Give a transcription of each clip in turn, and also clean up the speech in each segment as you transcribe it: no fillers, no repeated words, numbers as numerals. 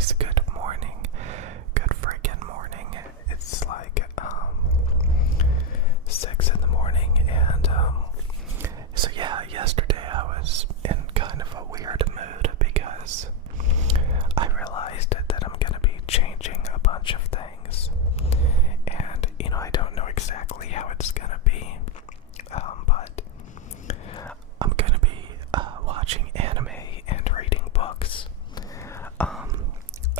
guys, good morning. Good freaking morning. It's like 6 in the morning, and so yeah, yesterday I was in kind of a weird mood because I realized that I'm gonna be changing a bunch of things, and I don't know exactly how it's gonna be, but I'm gonna be watching anime and reading books.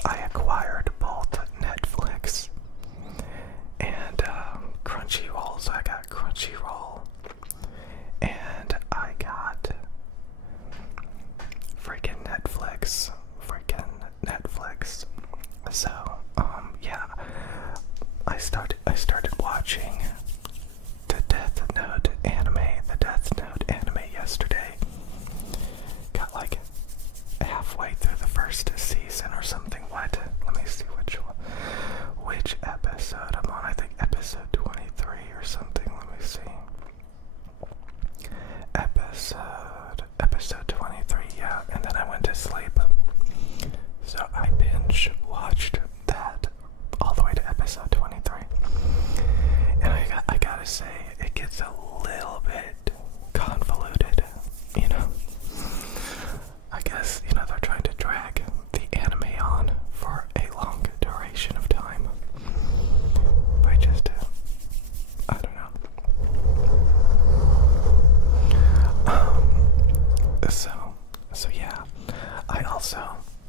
I acquired both Netflix and Crunchyroll, so I got Crunchyroll and I got freaking Netflix. So, yeah, I started watching the Death Note anime yesterday. Got like halfway through the first season or something. What? Let me see which episode I'm on. I think episode 23 or something. Let me see. Episode 23, yeah, and then I went to sleep. So I binge watched that all the way to episode 23. And I gotta say, it gets a little bit convoluted, I guess, they're trying to drag the anime on for a long duration of time. By just, I don't know. So yeah,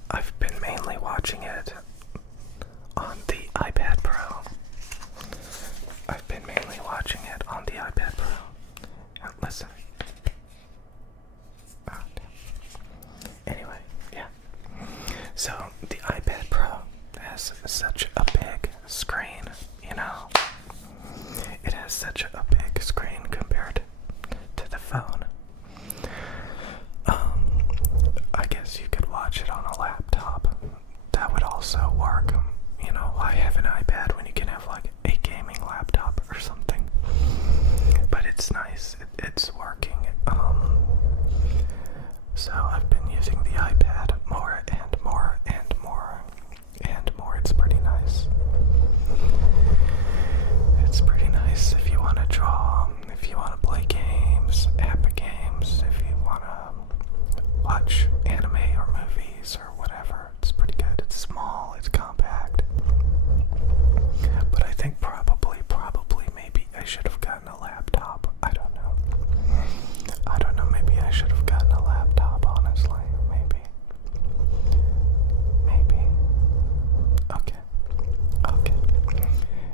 I've been mainly watching it on the iPad Pro. And listen. Anyway, yeah. So the iPad Pro has such a big screen, It has such a big screen compared to the phone. I guess you could watch it on a laptop. That would also work. Why have an iPad when you can have like a gaming laptop or something? But it's nice. It's working. So I've been using the iPad more and more and more and more. It's pretty nice. It's pretty nice if you want to draw, if you want to play games, app games, if you want to watch anime or movies or whatever. It's pretty good. It's small, it's compact. But I think probably maybe I should have gotten a laptop. I don't know. Maybe I should have gotten a laptop, honestly. Maybe. Okay.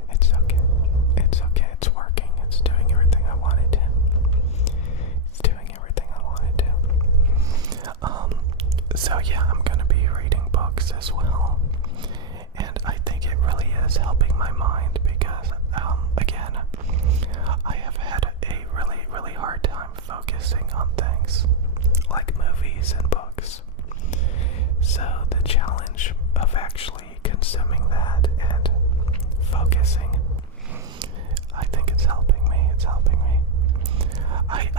It's okay. It's working. It's doing everything I wanted to. So yeah, I'm gonna be reading books as well. And I think it really is helping my mind because, again, I have had a really hard time focusing on things like movies and books. So the challenge of actually consuming that and focusing, I think it's helping me.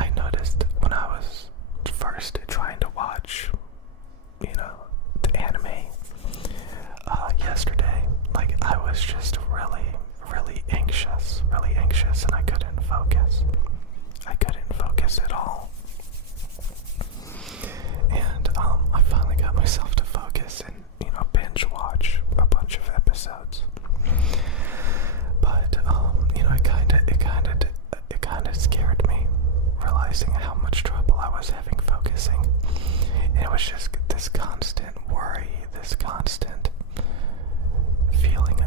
I noticed when I was first trying to watch, the anime yesterday, like I was just really anxious, and I couldn't focus. At all. And I finally got myself to focus and binge watch a bunch of episodes. But it kind of scared me, realizing how much trouble I was having focusing. And it was just this constant worry, this constant feeling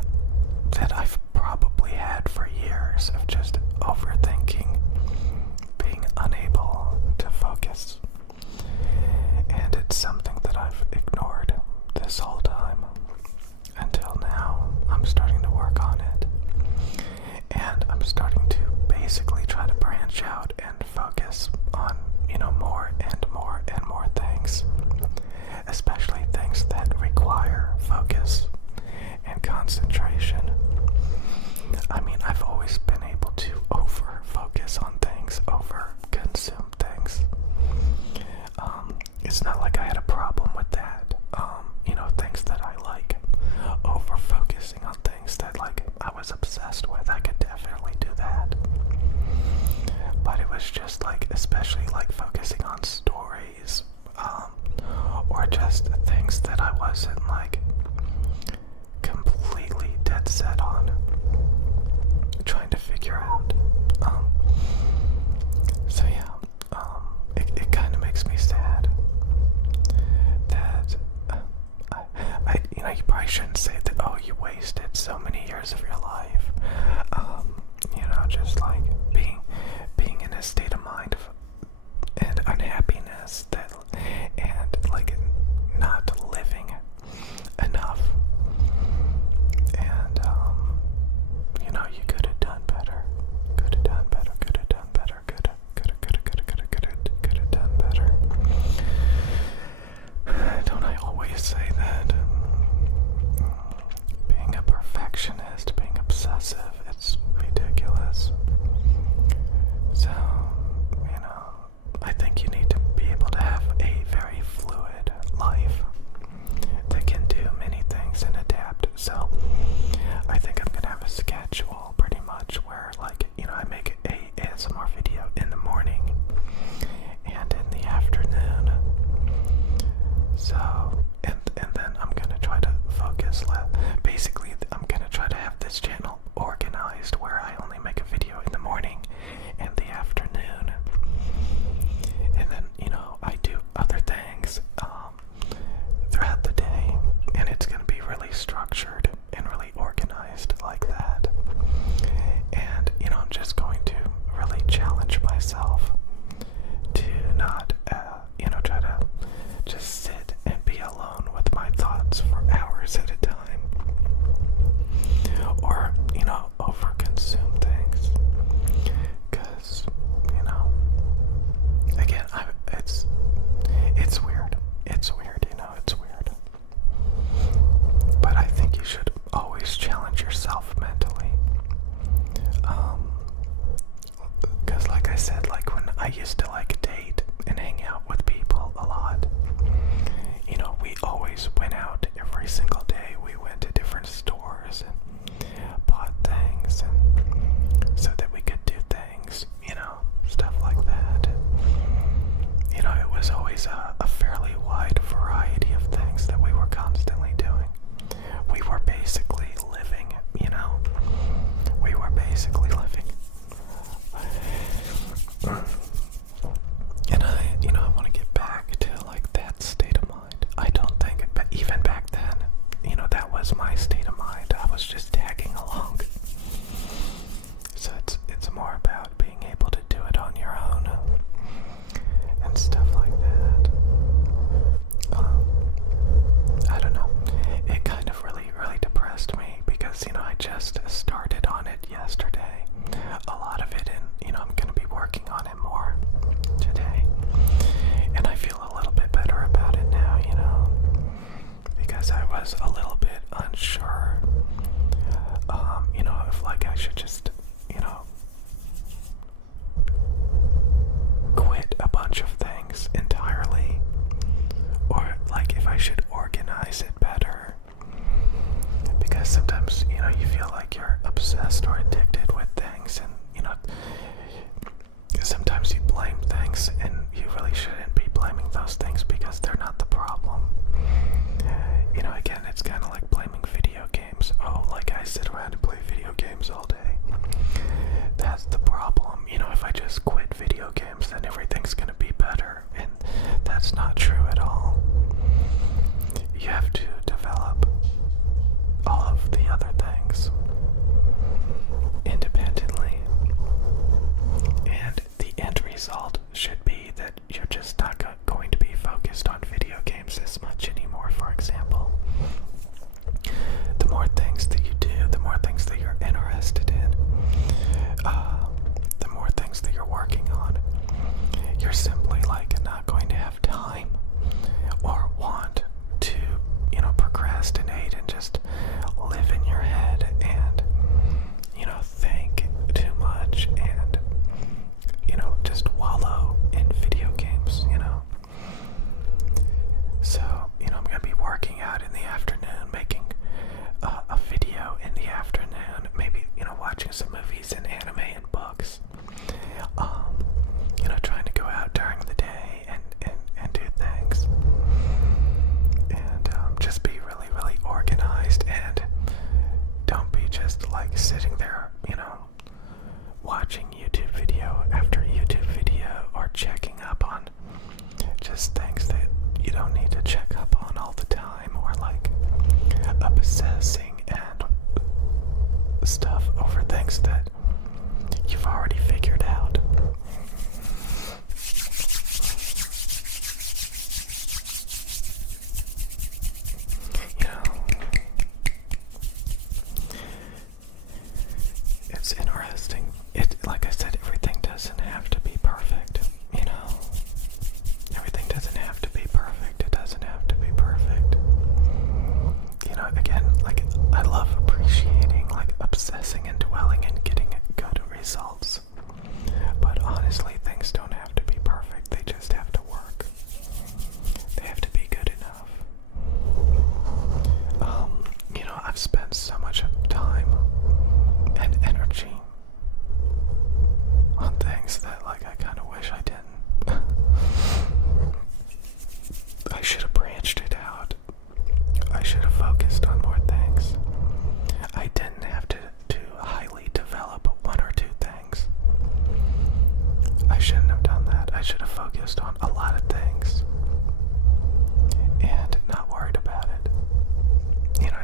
that I've probably had for years of just overthinking, being unable to focus. And it's something that I've ignored this whole time until now. I'm starting to work on it. And I'm starting to basically try to branch out and focus on, more and more and more things. Especially things that require focus and concentration. I mean, I've always been able to over-focus on things, over-consume things. It's not like I had a problem with that. Things that I like was obsessed with, I could definitely do that. But it was just like, especially like focusing on stories, or just things that I wasn't like completely dead set on trying to figure out. So yeah, it kind of makes me sad that you probably shouldn't say that, oh, you wasted so many years of your life, just like being in a state of mind and unhappiness that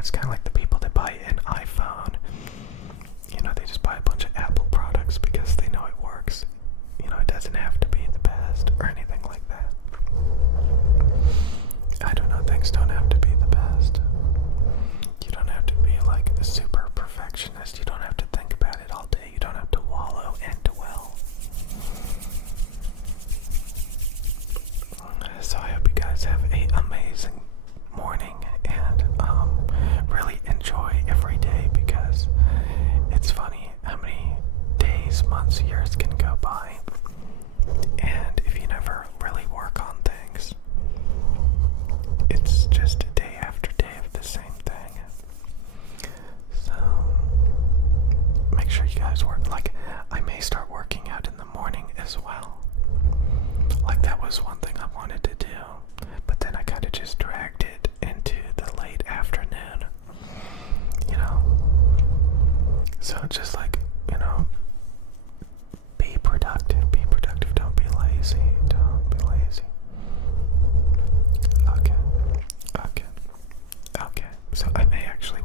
It's kind of like the people that buy an iPhone. You know, they just buy a bunch of Apple products because they know it works. You know, it doesn't have to be the best or anything like that. I don't know, things don't have to be the best. You don't have to be like a super perfectionist. You don't have to think about it all day. You don't have to wallow and dwell. So I hope you guys have an amazing morning and really enjoy every day, because it's funny how many days, months, years can go by, and if you never really work on things, it's just day after day of the same thing. So make sure you guys work. Like, I may start working out in the morning as well. Like, that was one thing I wanted to do, but then I kind of just dragged it into the late afternoon, you know. So just like, you know, be productive, don't be lazy, Okay. So I may actually